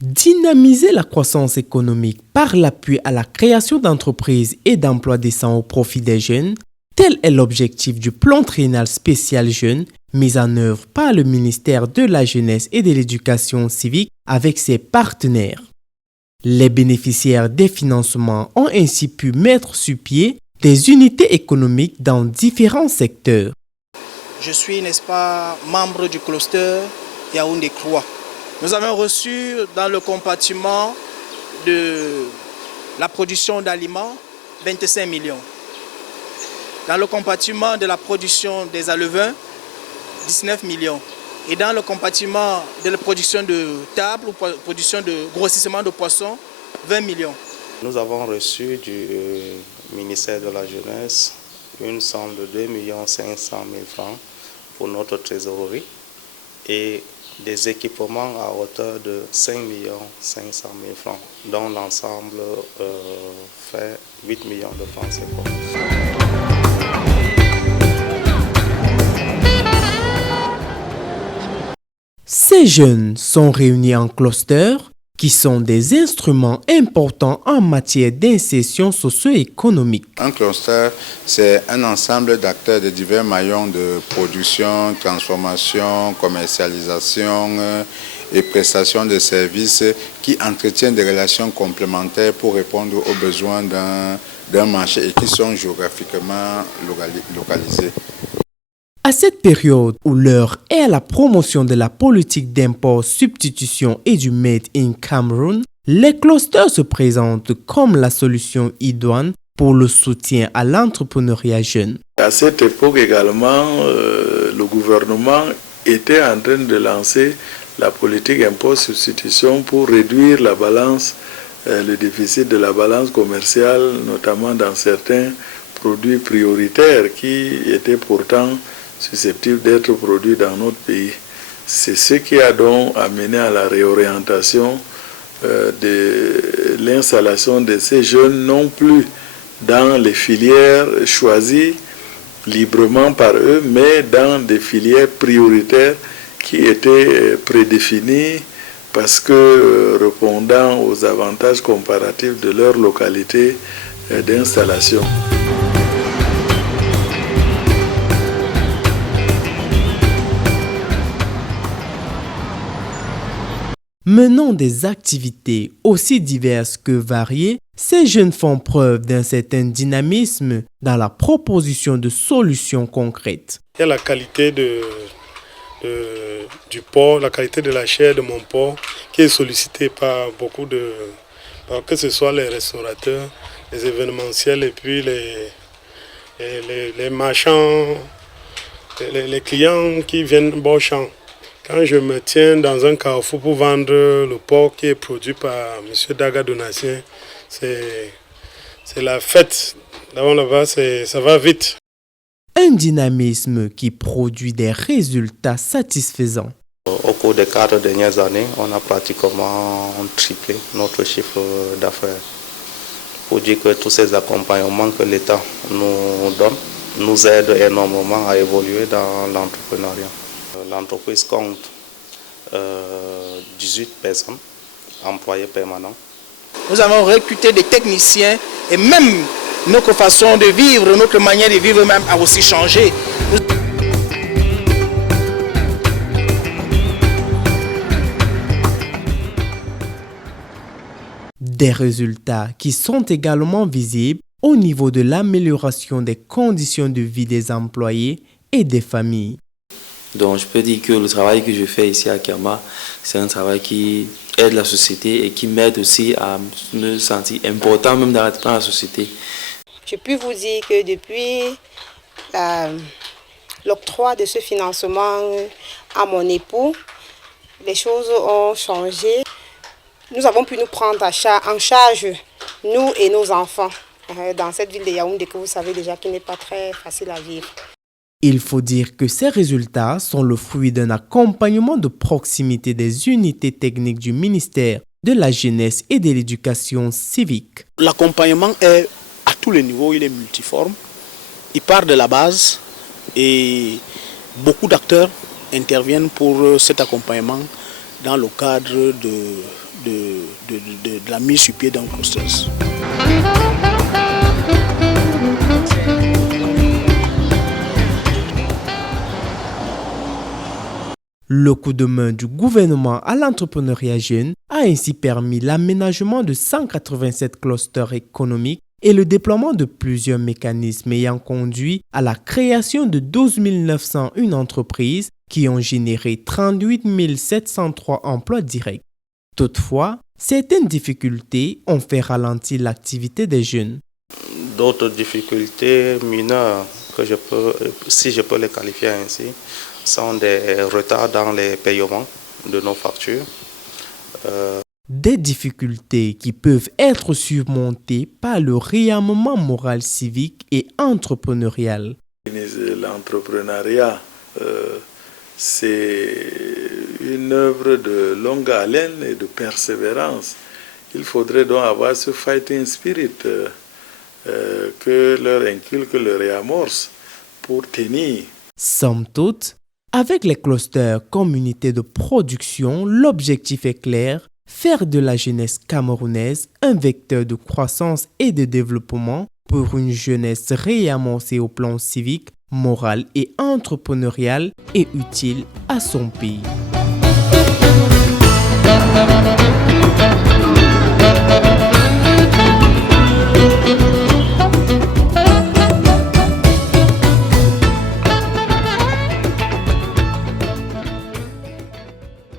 Dynamiser la croissance économique par l'appui à la création d'entreprises et d'emplois décents au profit des jeunes, tel est l'objectif du plan triennal spécial jeunes mis en œuvre par le ministère de la Jeunesse et de l'Éducation civique avec ses partenaires. Les bénéficiaires des financements ont ainsi pu mettre sur pied des unités économiques dans différents secteurs. Je suis, n'est-ce pas, membre du cluster Yaoundé-Croix. Nous avons reçu dans le compartiment de la production d'aliments 25 millions. Dans le compartiment de la production des alevins, 19 millions. Et dans le compartiment de la production de table ou production de grossissement de poissons, 20 millions. Nous avons reçu du ministère de la Jeunesse une somme de 2 500 000 francs pour notre trésorerie et des équipements à hauteur de 5 500 000 francs, dont l'ensemble fait 8 millions de francs CFA. Ces jeunes sont réunis en clusters qui sont des instruments importants en matière d'insertion socio-économique. Un cluster, c'est un ensemble d'acteurs de divers maillons de production, transformation, commercialisation et prestation de services qui entretiennent des relations complémentaires pour répondre aux besoins d'un marché et qui sont géographiquement localisés. À cette période où l'heure est à la promotion de la politique d'import-substitution et du Made in Cameroun, les clusters se présentent comme la solution idoine pour le soutien à l'entrepreneuriat jeune. À cette époque également, le gouvernement était en train de lancer la politique import-substitution pour réduire la balance, le déficit de la balance commerciale, notamment dans certains produits prioritaires qui étaient pourtant susceptibles d'être produits dans notre pays. C'est ce qui a donc amené à la réorientation de l'installation de ces jeunes, non plus dans les filières choisies librement par eux, mais dans des filières prioritaires qui étaient prédéfinies parce que répondant aux avantages comparatifs de leur localité d'installation. Menant des activités aussi diverses que variées, ces jeunes font preuve d'un certain dynamisme dans la proposition de solutions concrètes. Il y a la qualité du porc, la qualité de la chair de mon porc qui est sollicitée par beaucoup que ce soit les restaurateurs, les événementiels et puis les marchands, les clients qui viennent bon champ. Quand je me tiens dans un carrefour pour vendre le porc qui est produit par M. Daga Donatien, c'est la fête. Là-bas, ça va vite. Un dynamisme qui produit des résultats satisfaisants. Au cours des 4 dernières années, on a pratiquement triplé notre chiffre d'affaires. Pour dire que tous ces accompagnements que l'État nous donne nous aident énormément à évoluer dans l'entrepreneuriat. L'entreprise compte 18 personnes, employés permanents. Nous avons recruté des techniciens et même notre façon de vivre, notre manière de vivre même a aussi changé. Des résultats qui sont également visibles au niveau de l'amélioration des conditions de vie des employés et des familles. Donc je peux dire que le travail que je fais ici à Kerma, c'est un travail qui aide la société et qui m'aide aussi à me sentir important même dans la société. Je peux vous dire que depuis l'octroi de ce financement à mon époux, les choses ont changé. Nous avons pu nous prendre en charge, nous et nos enfants, dans cette ville de Yaoundé que vous savez déjà qui n'est pas très facile à vivre. Il faut dire que ces résultats sont le fruit d'un accompagnement de proximité des unités techniques du ministère de la Jeunesse et de l'Éducation civique. L'accompagnement est à tous les niveaux, il est multiforme. Il part de la base et beaucoup d'acteurs interviennent pour cet accompagnement dans le cadre de la mise sur pied d'un cluster. Le coup de main du gouvernement à l'entrepreneuriat jeune a ainsi permis l'aménagement de 187 clusters économiques et le déploiement de plusieurs mécanismes ayant conduit à la création de 12 901 entreprises qui ont généré 38 703 emplois directs. Toutefois, certaines difficultés ont fait ralentir l'activité des jeunes. D'autres difficultés mineures, si je peux les qualifier ainsi, sont des retards dans les paiements de nos factures. Des difficultés qui peuvent être surmontées par le réarmement moral civique et entrepreneurial. L'entrepreneuriat, c'est une œuvre de longue haleine et de persévérance. Il faudrait donc avoir ce fighting spirit que leur inculque le réamorce pour tenir. Somme toute, avec les clusters communautés de production, l'objectif est clair, faire de la jeunesse camerounaise un vecteur de croissance et de développement pour une jeunesse réamorcée au plan civique, moral et entrepreneurial et utile à son pays.